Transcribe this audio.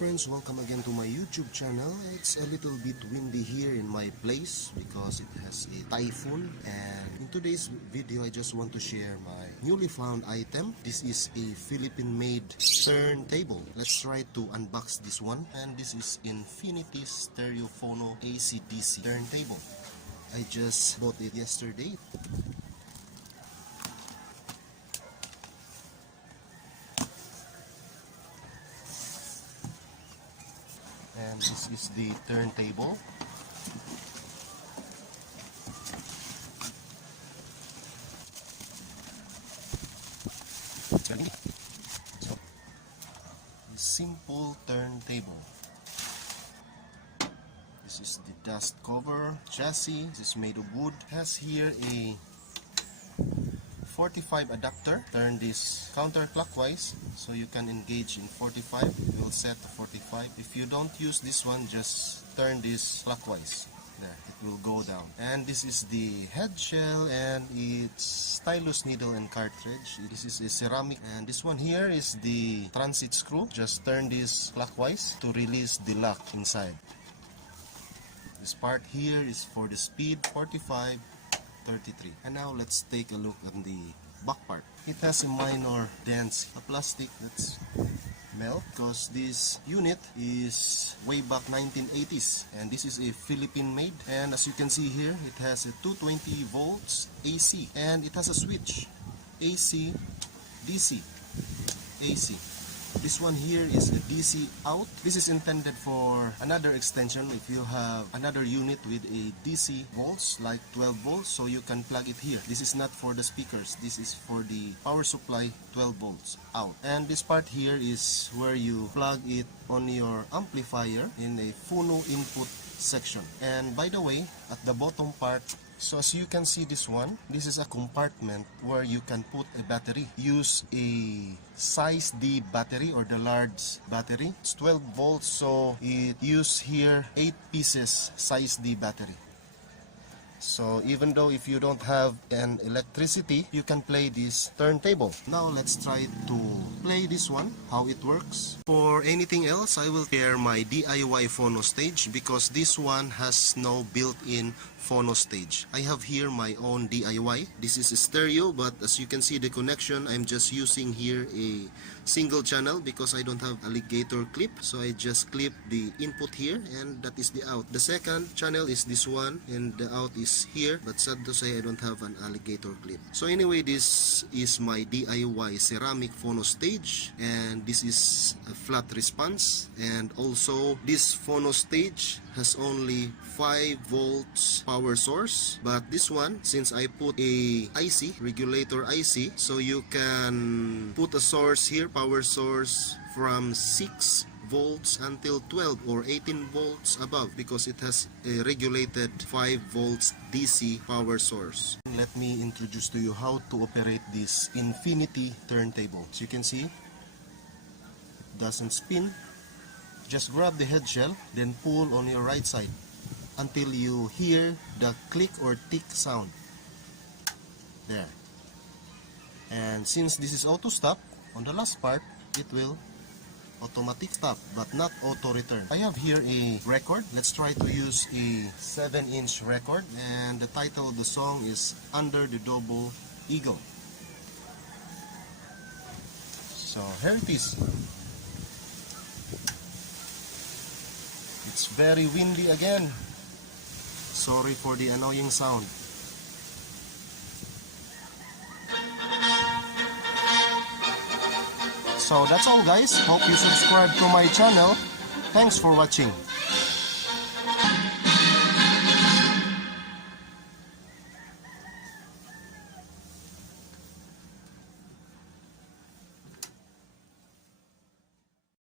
friends, welcome again to my YouTube channel. It's a little bit windy here in my place because it has a typhoon, and in today's video I just want to share my newly found item. This is a Philippine made turntable. Let's try to unbox this one, and this is Infinity Stereophono AC/DC turntable. I just bought it yesterday. And this is the turntable. So, a simple turntable. This is the dust cover. Chassis. This is made of wood. Has here a 45 adapter. Turn this counterclockwise so you can engage in 45. We'll set to 45. If you don't use this one, just turn this clockwise. There, it will go down. And this is the head shell, and it's stylus needle and cartridge. This is a ceramic, and this one here is the transit screw. Just turn this clockwise to release the lock inside. This part here is for the speed 45, 33. And now let's take a look at the back part. It has a minor dents, a plastic that's melt, because this unit is way back 1980s, and this is a Philippine made. And as you can see here, it has a 220 volts AC, and it has a switch AC, DC, AC. This one here is a DC out. This is intended for another extension if you have another unit with a DC volts like 12 volts, so you can plug it here. This is not for the speakers. This is for the power supply 12 volts out. And this part here is where you plug it on your amplifier in a phono input section. And by the way, at the bottom part, so as you can see, this one, this is a compartment where you can put a battery. Use a size D battery or the large battery. It's 12 volts, so it use here 8 pieces size D battery. So even though if you don't have an electricity, you can play this turntable. Now let's try to play this one, how it works. For anything else, I will share my DIY phono stage because this one has no built-in phono stage. I have here my own DIY. This is a stereo, but as you can see the connection, I'm just using here a single channel because I don't have alligator clip. So I just clip the input here, and that is the out. The second channel is this one, and the out is here, but sad to say I don't have an alligator clip. So anyway, this is my DIY ceramic phono stage, and this is a flat response. And also this phono stage has only 5 volts power source, but this one, since I put a IC, regulator IC, so you can put a source here, power source from 6 volts until 12 or 18 volts above, because it has a regulated 5 volts DC power source. Let me introduce to you how to operate this Infinity turntable. So you can see it doesn't spin. Just grab the head shell, then pull on your right side until you hear the click or tick sound. There. And since this is auto stop, on the last part, it will automatic stop, but not auto return. I have here a record. Let's try to use a 7-inch record, and the title of the song is Under the Double Eagle. So here it is. It's very windy again. Sorry for the annoying sound. So that's all, guys. Hope you subscribe to my channel. Thanks for watching.